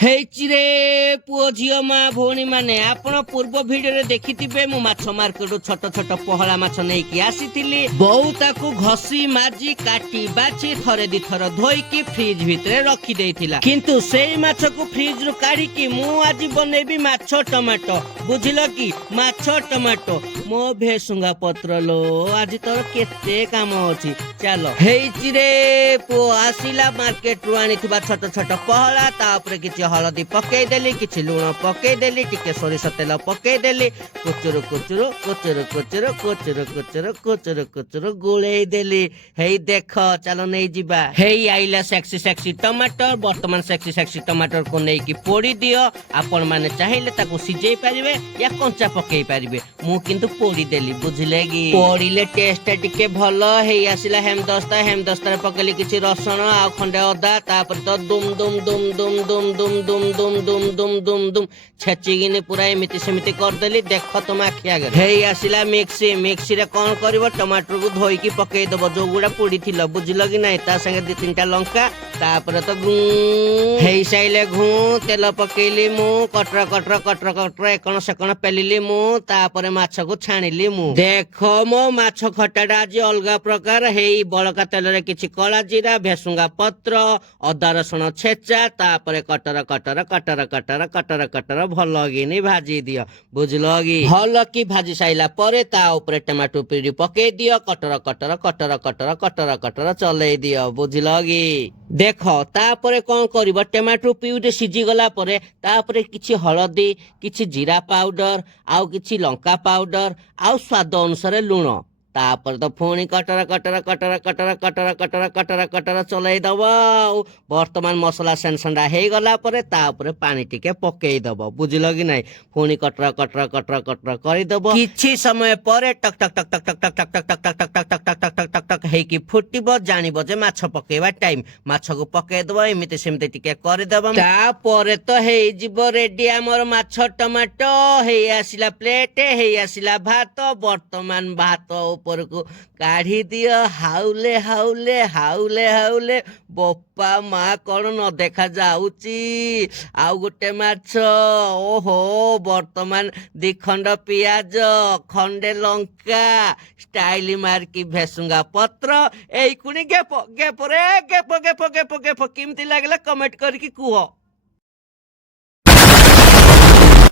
ହେଇଚିରେ ପୁଅ ଝିଅ ମା ଭଉଣୀ ମାନେ ଆପଣ ପୂର୍ବ ଭିଡିଓରେ ଦେଖିଥିବେ ମୁଁ ମାଛ ମାର୍କେଟରୁ ଛୋଟ ଛୋଟ ପହଳା ମାଛ ନେଇକି ଆସିଥିଲି। ବୋଉ ତାକୁ ଘଷି ମାଜି କାଟି ବାଛି ଥରେ ଦିଥର ଧୋଇକି ଫ୍ରିଜ ଭିତରେ ରଖି ଦେଇଥିଲା। କିନ୍ତୁ ସେଇ ମାଛକୁ ଫ୍ରିଜ ରୁ କାଢିକି ମୁଁ ଆଜି ବନେଇବି ମାଛ ଟମାଟୋ। ବୁଝିଲ କି ମାଛ ଟମାଟୋ। ମୋ ଭେସୁଙ୍ଗା ପତ୍ର ଲୋ ଆଜି ତୋର କେତେ କାମ ଅଛି। ଚାଲ ହେଇଚିରେ ପୁଅ ଆସିଲା ମାର୍କେଟରୁ ଆଣିଥିବା ଛୋଟ ଛୋଟ ପହଳା ତା ଉପରେ କିଛି ହଳଦୀ ପକେଇଦେଲି, କିଛି ଲୁଣ ପକେଇଦେଲି, ଟିକେ ସୋରିଷ ତେଲ ପକେଇଦେଲି, କୁଚୁରୁ କୁଚୁରୁ କୁଚୁରୁ କୁଚୁରୁ କୁଚୁରୁ କୁଚୁରୁ କୁଚୁରୁ କୁଚୁରୁ ଗୋଳେଇ ଦେଲି। ହେଇ ଦେଖ ଚାଲ ନେଇଯିବା। ହେଇ ଆଇଲା ସେକ୍ସି ସେକ୍ସି ଟମାଟର। ବର୍ତ୍ତମାନ ସେକ୍ସି ସେକ୍ସି ଟମାଟରକୁ ନେଇକି ପୋଡ଼ି ଦିଅ। ଆପଣ ମାନେ ଚାହିଁଲେ ତାକୁ ସିଝେଇ ପାରିବେ ୟା କଞ୍ଚା ପକେଇ ପାରିବେ। ମୁଁ କିନ୍ତୁ ପୋଡ଼ି ଦେଲି ବୁଝିଲେ କି। ପୋଡ଼ିଲେ ଟେଷ୍ଟ ଟିକେ ଭଲ ହେଇ ଆସିଲା। ହେମଦସ୍ତାରେ ପକେଇଲି କିଛି ରସୁଣ ଆଉ ଖଣ୍ଡେ ଅଦା, ତାପରେ ତ ଦୁମ୍ ଦୁମ୍ ଦୁମ୍ ଦୁମ୍ ଦୁମ୍ ଦୁମ୍ ଦୁମ୍ ଦୁମ୍ ଦୁମ୍ ଦୁମ୍ ଦୁମ୍ ଦୁମ୍ ଛେଚିକିନି ପୁରା ଏମିତି ସେମିତି କରିଦେଲି। ଦେଖ ତମ ଆଖି ଆଗରେ ହେଇ ଆସିଲା ମିକ୍ସିରେ କଣ କରିବ ଟମାଟରକୁ ଧୋଇକି ପକେଇଦବ ଯୋଉଗୁଡା ପୋଡିଥିଲ ବୁଝିଲ କି ନାଇଁ। ତା ସାଙ୍ଗେ 2-3ଟା ଲଙ୍କା, ତାପରେ ତ ହେଇସାଇଲେ ତେଲ ପକେଇଲି ମୁଁ, କଟର ଏକଣ ସେକଣ ପେଲିଲି ମୁଁ, ତାପରେ ମାଛକୁ ଛାଣିଲି ମୁଁ। ଦେଖ ମୋ ମାଛ ଖଟାଟା ଆଜି ଅଲଗା ପ୍ରକାର। ହେଇ ବଳକା ତେଲରେ କିଛି କଳା ଜିରା, ଭେସୁଙ୍ଗା ପତ୍ର, ଅଦା ରସୁଣ ଛେଚା, ତାପରେ କଟର ଭଲ କିନି ଭାଜି ଦିଅ ବୁଝିଲ କି। ଭଲ କି ଭାଜି ସାଇଲା ପରେ ତା ଉପରେ ଟମାଟୋ ପିଉରି ପକେଇ ଦିଅ। କଟର ଚଲେଇ ଦିଅ ବୁଝିଲ କି। ଦେଖ ତାପରେ କଣ କରିବ, ଟମାଟୋ ପିଉରି ସିଝି ଗଲା ପରେ ତାପରେ କିଛି ହଳଦୀ, କିଛି ଜିରା ପାଉଡର, ଆଉ କିଛି ଲଙ୍କା ପାଉଡର, ଆଉ ସ୍ୱାଦ ଅନୁସାରେ ଲୁଣ, ତାପରେ ତ ପୁଣି କଟର ଚଲେଇ ଦବ। ଆଉ ବର୍ତ୍ତମାନ ମସଲା ସେନ୍ସଣ୍ଡା ହେଇଗଲା ପରେ ତା ଉପରେ ପାଣି ଟିକେ ପକେଇ ଦବ ବୁଝିଲ କି ନାଇଁ। ପୁଣି କଟର କରିଦବ। କିଛି ସମୟ ପରେ ଟକ୍ ହେଇକି ଫୁଟିବ। ଜାଣିବ ଯେ ମାଛ ପକେଇବା ଟାଇମ। ମାଛକୁ ପକେଇ ଦବ, ଏମିତି ସେମିତି ଟିକେ କରିଦବ। ତାପରେ ତ ହେଇଯିବ ରେଡି ଆମର ମାଛ ଟମାଟୋ। ହେଇ ଆସିଲା ପ୍ଲେଟ, ହେଇ ଆସିଲା ଭାତ। ବର୍ତ୍ତମାନ ଭାତ ଉପରକୁ କାଢି ଦିଅ। ହାଉଲେ ବୋପା ମା କଣ ନ ଦେଖା ଯାଉଛି। ଆଉ ଗୋଟେ ମାଛ। ଓହୋ ବର୍ତ୍ତମାନ 2 ଖଣ୍ଡ ପିଆଜ, ଖଣ୍ଡେ ଲଙ୍କା, ଷ୍ଟାଇଲ ମାର୍କି ଭେସୁଙ୍ଗା ପତ୍ର। ଏଇ କୁଣି ଗେପ କେମିତି ଲାଗିଲା କମେଣ୍ଟ କରିକି କୁହ।